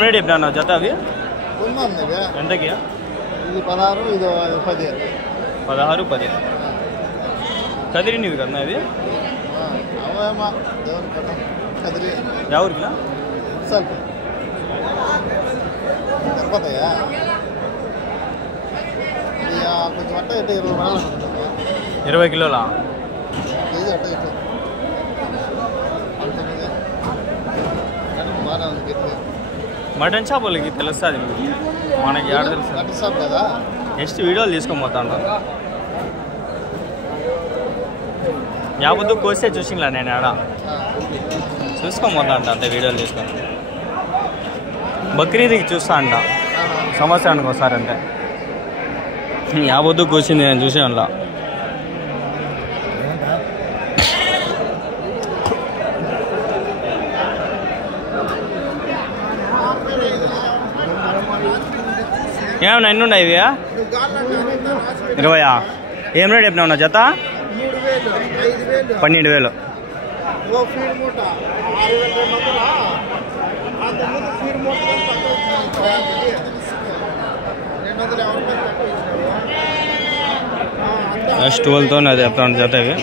ఏం రేట్ చెప్పినా జత అవి ఎంతకి? ఇది 16, ఇది 10. 16, 10 కదిరినివి కదా ఇవి? ఎవరికినా సరిపోతాయా? కొంచెం అట్ట ఇట్ట 20 కిలోలా? కేజీ అట్ట ఇట్ట బాగా ఉంది. మటన్ షాప్ వాళ్ళకి తెలుస్తుంది, మనకి ఏడ తెలుస్తుంది? మటన్ షాప్ కదా. నెక్స్ట్ వీడియోలు తీసుకొని పోతా ఉంటాను. యావద్దు కోస్తే చూసిలా నేను ఆడ చూసుకొని పోతా అంట, అంతే వీడియోలు తీసుకొని. బక్రీద్కి చూస్తా అంట, సంవత్సరానికి ఒకసారి అంతే. యావద్దు కోసింది నేను చూసే అందులో. ఏమన్నా ఎన్ని ఉన్నాయి ఇవి? 20. ఏం రేట్ చెప్పినా జత? 12,000. నెక్స్ట్ 12తో అది చెప్తాను జత ఇవి.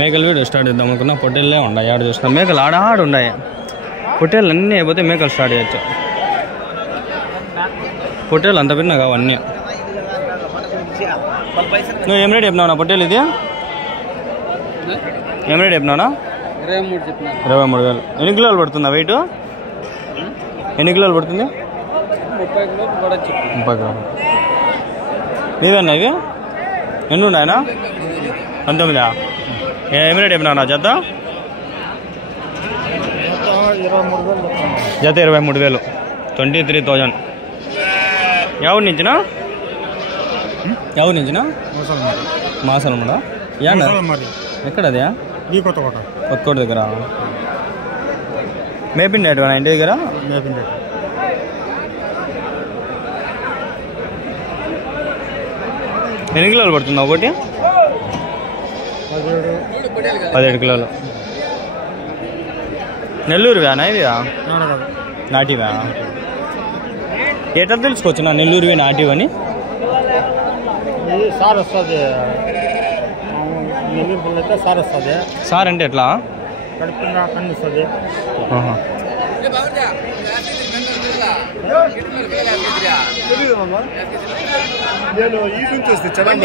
మేకలు వీడియో స్టార్ట్ చేద్దాం అనుకున్నా, పొట్టేళ్ళే ఉన్నాయి. ఆడ చూస్తాం మేకలు ఆడ ఉన్నాయి. పొట్టేళ్ళు అన్నీ అయిపోతే మేకలు స్టార్ట్ చేయొచ్చు. పొట్టేలు అంత పిన్నా కావన్నీ. నువ్వు ఏం రేట్ చెప్పినావు నా పొట్టేలు? ఇది ఏం రేట్ చెప్పినావునా? 23,000. ఎన్ని కిలోలు పడుతుందా వెయిట్? ఎన్ని కిలోలు పడుతుంది? 30 కిలోలు. నీవేనా ఇవి? ఎన్ని ఉన్నాయనా? 19. ఏం రేట్ చెప్పినావు నా జత? జత 23,000. 23,000. ఎవరి నుంచినా? ఎవరి నుంచినా? మాసలమ్మడా? ఎక్కడ అదే? కొత్తకోట దగ్గర. మేపిండి రేటు ఇంటి దగ్గర? మేపిండి రేటు. ఎన్ని కిలోలు పడుతుందా ఒకటి? 17 కిలోలు. నెల్లూరు వ్యానా ఇది? నాటివా? ఎట్లా తెలుసుకోవచ్చు నా నెల్లూరువి నాటివని? సార్ వస్తుంది, నెల్లూరు పుల్ల అయితే సార్ వస్తుంది. సార్ అంటే ఎట్లా? కడుపుగా కనిపిస్తుంది. నేను ఈ నుంచి వస్తే తెల్లారి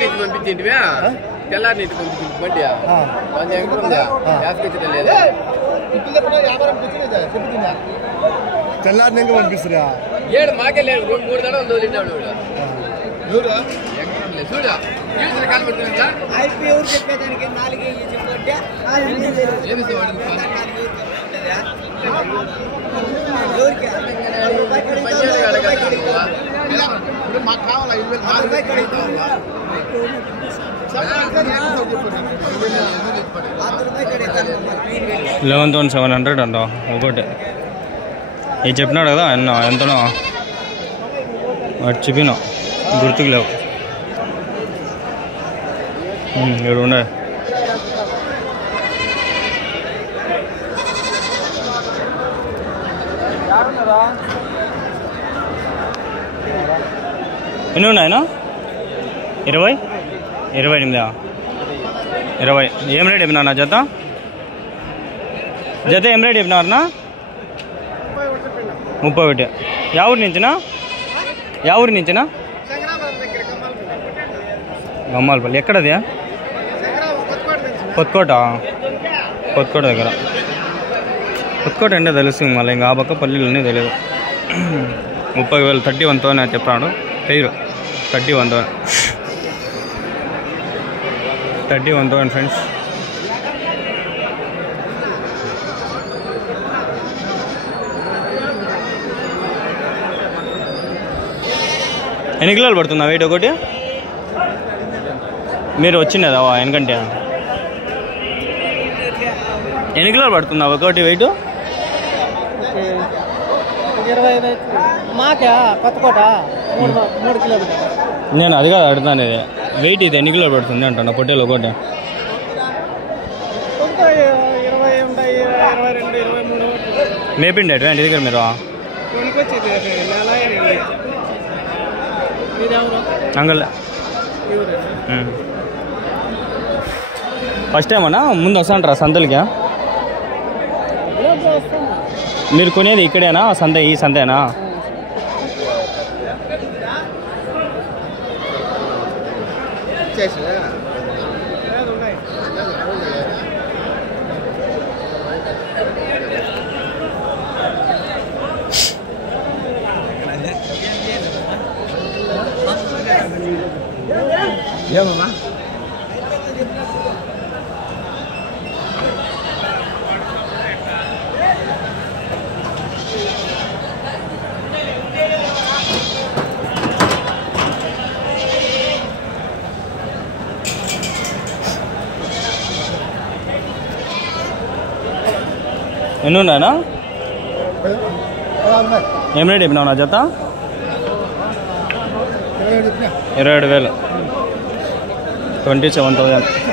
నుంచి పంపించింది. తెల్లారి నుంచి పంపించింది బండి తెల్లారి నుంచి పంపిస్తున్నా. 7 మాకే లేదు, 3 దడలు తోలినాడు. మాకు కావాలా 11,700 అంట ఒకటి. ఇది చెప్పినాడు కదా ఎంతనో వాటి చెప్పినా గుర్తుకు లేవు. ఇక్కడ ఉండే ఎన్ని ఉన్నాయనా? 20, 28. 20. ఏం రేట్ చెప్పినా నా జత? జత ఏం రేట్ చెప్పినారనా? 31. ఎవరి నుంచినా? ఎవరి నుంచినా? గమ్మాలపల్లి. ఎక్కడది? కొత్తకోట. కొత్తకోట దగ్గర. కొత్తకోట అంటే తెలుస్తుంది, మళ్ళీ ఇంకా ఆ పక్క పల్లెలన్నీ తెలియదు. 30,000. 31తో చెప్పాడు పేరు. 31తో. 31,000 ఫ్రెండ్స్. ఎన్ని కిలోలు పడుతుందా వెయిట్ ఒకటి? మీరు వచ్చిందా వెనకంటే? ఎన్ని కిలోలు పడుతుందా ఒకటి వెయిట్? 25. మాకా కొత్తకోట 3 కిలోలు. నేను అది కాదు అడుగుతాను, ఇది వెయిట్ ఇది ఎన్ని కిలోలు పడుతుంది అంటున్నా పొట్టేలు ఒకటి? 20 ఉంటాయి, 22, 23. మేపిండి అటు ఇంటి దగ్గర మీరు అంగల్ ఫస్ట్ టైం అన్నా ముందు వస్తాంటారా సంతలకి మీరు కొనేది ఇక్కడేనా సంత ఈ సంతేనా ఏమమ్మా ఎన్ని ఉన్నాయనా ఏం రేట్ చెప్పినావు నా జత 27,000 27,000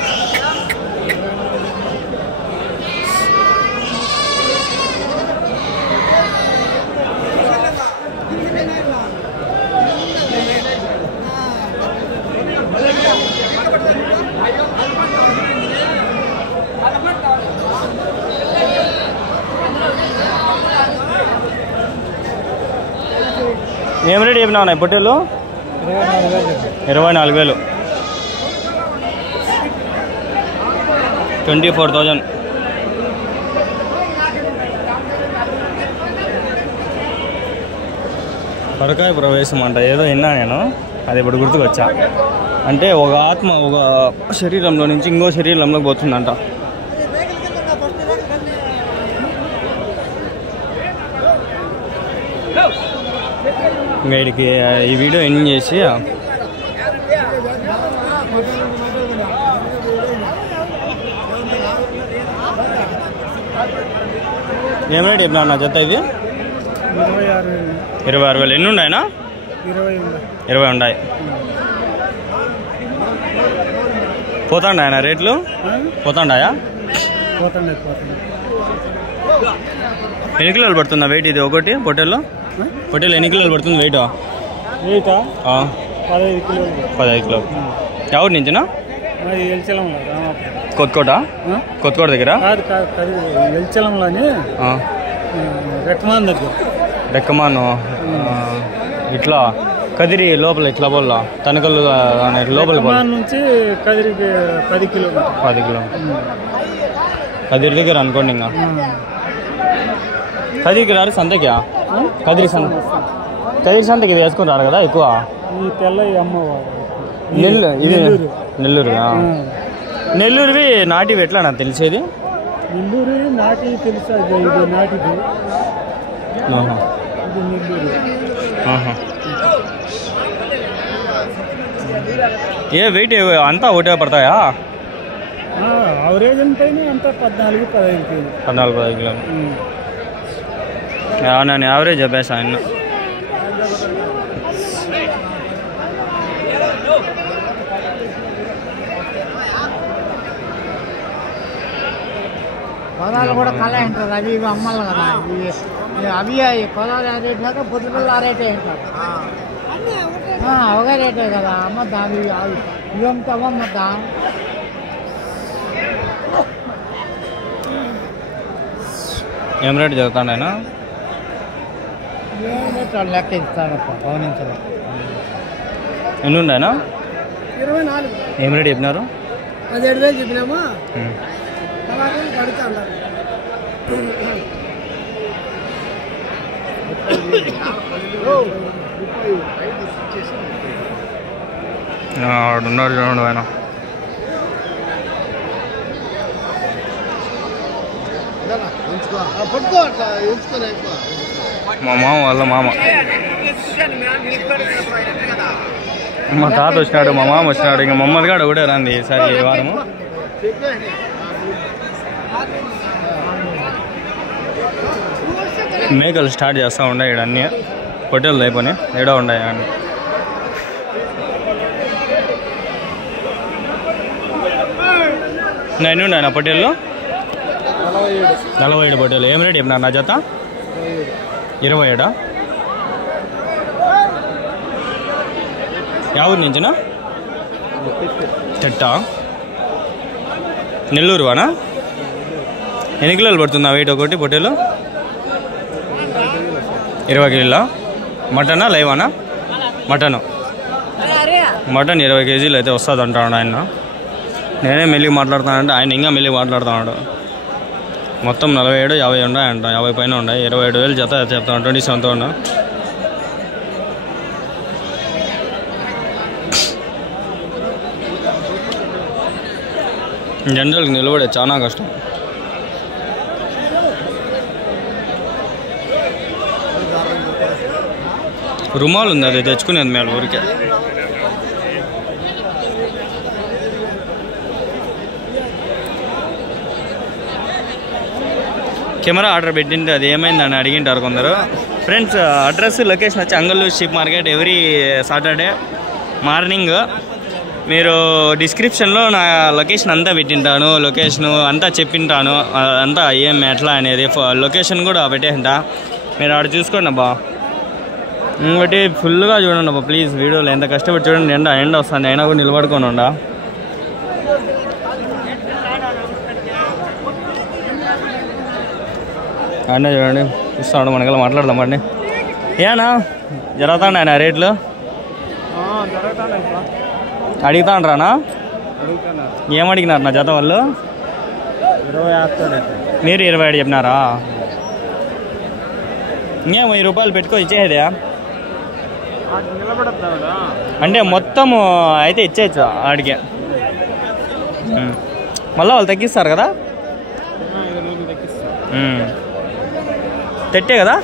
ఏం రేట్ చెప్పినావు పొట్టేలు 24,000 24,000 పరకాయ ప్రవేశం అంట ఏదో విన్నా నేను అది ఇప్పుడు గుర్తుకొచ్చా అంటే ఒక ఆత్మ ఒక శరీరంలో నుంచి ఇంకో శరీరంలోకి పోతుందంట ఇంకా వీడికి ఈ వీడియో ఎండ్ చేసి ఏం రేట్ చెప్పినా నా జత ఇది 26,000 ఎన్ని ఉన్నాయనా 20 ఉన్నాయి పోతాండాయనా రేట్లు పోతాండాయా ఎన్ని కిలోలు పడుతుందా వెయిట్ ఇది ఒకటి పొట్టేల్లో ఎన్ని కిలోలు పడుతుంది వెయిట్ 15 కిలోలు ఎవరి నుంచినా కొత్తకోట దగ్గర రెక్కమాను ఇట్లా కదిరి లోపల ఇట్లా పోల్లా తనకలు లోపల నుంచి కదిరికి 10 కిలోమీటర్ కదిరి దగ్గర అనుకోండి ఇంకా కదిరికి రారు సంతకి కదిరి సంతకి ఇది వేసుకుని రారు కదా ఎక్కువ నెల్లూరువి నాటివి ఎట్లా నాకు తెలిసేది నెల్లూరు నాటి తెలుసా ఇది నాటిది ఏ వెయిట్ అంతా ఒకటే పడతాయా అవరేజ్ ఎంతైనా అంతా 14-15 కిలోలు నేను యావరేజ్ చెప్పేసా ఆయన పొలాలు కూడా కళ అంటారు అవి ఇవి అమ్మాలి కదా అవి పొలాలు ఆ రేట్ కాక పొద్దుపల్లి ఆ రేటే అంటారు అవగా రేటే కదా అమ్మద్దా అవి ఇవంతా అమ్మద్దా ఏం రేట్ చదువుతాను ఆయన లెక్క ఇస్తాడప్ప గమనించాలి ఎన్ని ఉన్నాయనా 24 ఏం రేట్ చెప్పినారు 17,000 చెప్పినామా ఆడున్నారు చూడండి ఆయన మా మామ వాళ్ళ మామ మా తాత వచ్చినాడు మా మామ వచ్చినాడు ఇంకా మమ్మల్ని కూడా ఒకటే రండి ఈసారి ఈ వారము మేకలు స్టార్ట్ చేస్తూ ఉన్నాయి ఇక్కడ అన్నీ పొట్టేలు అయిపోయి ఏడో ఉన్నాయి అన్నీ ఎన్ని ఉన్నాయి నా పొట్టేళ్ళు 47 పొట్టేలు. ఏం రేట్ చెప్పినారు నా జత? 27. యా ఊరు నుంచినా? చెట్టా నెల్లూరు వానా? ఎన్ని కిలోలు పడుతుందా వెయిట్ ఒకటి పొట్టేలు? 20 కిలోలా? మటనా లైవానా? మటన్ 20 కేజీలు అయితే వస్తుంది అంటాడు ఆయన. నేనే మెల్లిగా మాట్లాడుతానంటే ఆయన ఇంకా మెల్లిగా మాట్లాడుతున్నాడు. మొత్తం 47, 50 ఉన్నాయంట. 50 పైన ఉన్నాయి. 27,000 జత చెప్తాను. 27తో ఉన్నా. జనరల్కి నిలబడే చాలా కష్టం. రుమాలు ఉంది, అది తెచ్చుకునేది మేము ఊరికే. కెమెరా ఆర్డర్ పెట్టింటే అది ఏమైందని అడిగింటారు కొందరు. ఫ్రెండ్స్, అడ్రస్ లొకేషన్ వచ్చి Angalluru sheep market. Every Saturday morning. మీరు డిస్క్రిప్షన్లో నా లొకేషన్ అంతా పెట్టింటాను. లొకేషను అంతా చెప్పింటాను. అంతా ఏం ఎట్లా అనేది లొకేషన్ కూడా పెట్టేసింటా. మీరు ఆడ చూసుకోండి అబ్బా. ఇంకోటి ఫుల్గా చూడండి అబ్బా ప్లీజ్. వీడియోలో ఎంత కష్టపడి చూడండి. ఎండ వస్తుంది అయినా కూడా నిలబడుకొని ఉండా. అన్నీ చూడండి చూస్తాడు. మనకల్లా మాట్లాడదాం అండి. ఏనా జరుగుతాండి ఆయన రేట్లు అడుగుతాండ్రానా? ఏం అడిగినారు నా జత వాళ్ళు? 20 మీరు 27 చెప్పినారా? ఇంకేం 1000 రూపాయలు పెట్టుకో ఇచ్చేదే అంటే మొత్తం అయితే ఇచ్చేయచ్చు ఆడికి. మళ్ళీ వాళ్ళు తగ్గిస్తారు కదా? తెట్టే కదా?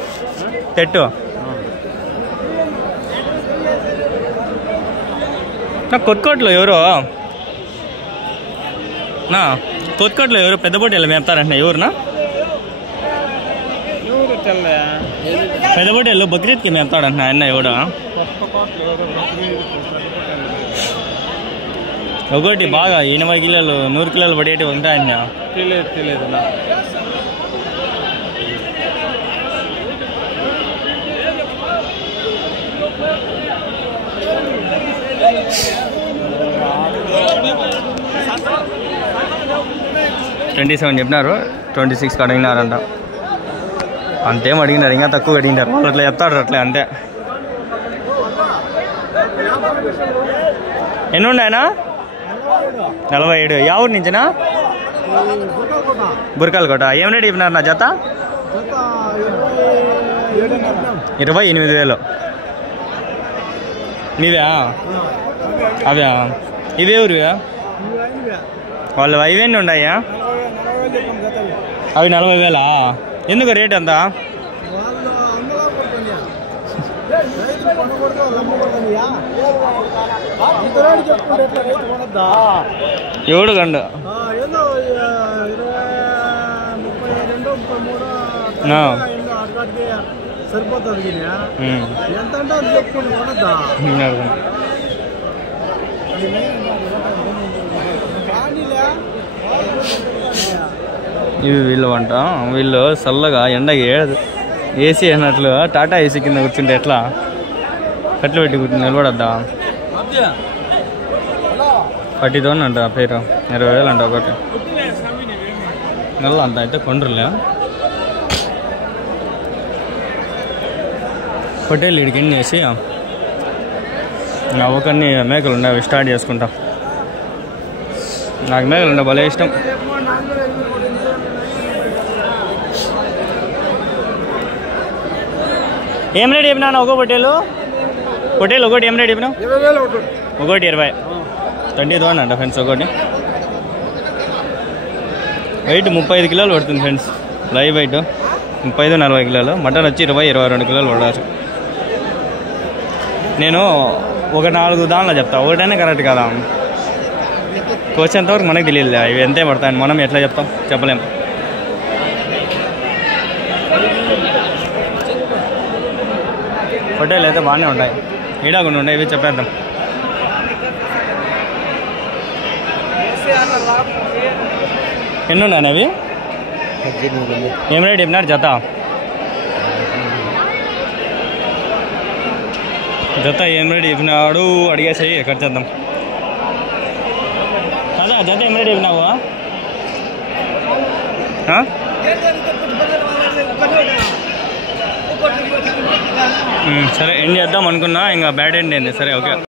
తెట్టు నా కొత్తకోటలో ఎవరు నా కొత్తకోటలో ఎవరు పెద్ద పొట్టేలు మేపుతారంటే ఎవరునా? పెద్ద పొట్టేలు బక్రీద్కి మేపుతాడంట ఆయన ఎవడు? ఒకటి బాగా 80 కిలోలు 100 కిలోలు పడేటివి ఉంటాయన్న. తెలియదు. $27 చెప్పినారు. 26 అడిగినారంట. అంతేం అడిగినారు, ఇంకా తక్కువ అడిగినారు. వాళ్ళు అట్లా చెప్తాడు అట్లే అంతే. ఎన్ని ఉన్నాయనా? 47. యా ఊరు నుంచినా? బురకాలకోట. ఏం రేటు చెప్పినారు నా జత? 28,000. నీవా? అవా? ఇవే ఊరువా? వాళ్ళు ఇవన్నీ ఉన్నాయా? అవి 40,000. ఎందుకు రేట్ అంతా? ఎవడు కండు సరిపోతుంది. ఎంత అంటే అది చెప్పుకుంటూ కొనద్దా? ఇవి వీళ్ళు వంట. వీళ్ళు చల్లగా ఎండకి ఏసీ అన్నట్లు టాటా ఏసీ కింద కూర్చుంటే ఎట్లా కట్లు పెట్టి కూర్చుని నిలబడద్దా? 40,000 అంట పేరు. 20,000 అంట ఒకటి. నెల అంత అయితే కొండ్రులే హోటల్ ఇడికి ఎన్ని వేసి ఒకన్ని మేకలు ఉన్నాయి. అవి స్టార్ట్ చేసుకుంటాం. నాకు మేకలు ఉండే భలే ఇష్టం. ఏం రేట్ చెప్పినా ఒక పొట్టేలు? పొట్టేలు ఒకటి ఏం రేట్ చెప్పినా? ఒకటి 20. 20,000 అంట ఫ్రెండ్స్ ఒకటి. వెయిట్ 35 కిలోలు పడుతుంది ఫ్రెండ్స్. లైవ్ వెయిట్ 35-40 కిలోలు. మటన్ వచ్చి 20-22 కిలోలు పడవచ్చు. నేను ఒక 4 దానిలో చెప్తా. ఒకటైనా కరెక్ట్ కదా? కోసేంతవరకు మనకు తెలియదు ఇవి ఎంతే పడతాయని. మనం ఎట్లా చెప్తాం? చెప్పలేం. హోటల్ అయితే బాగానే ఉంటాయి. ఈడాకుండా ఉంటాయి. ఇవి చెప్పేద్దాం. ఎన్ని ఉన్నాయి అవి? ఏం రేట్ చెప్పినారు జత? జత ఏం రేట్ చెప్పినాడు అడిగేసాయి, ఎక్కడ చేద్దాం. అదా జత ఏం రేట్ చెప్పినావు? సరే ఎండ్ చేద్దాం అనుకున్నా, ఇంకా బ్యాడ్ ఎండ్ అయింది. సరే ఓకే.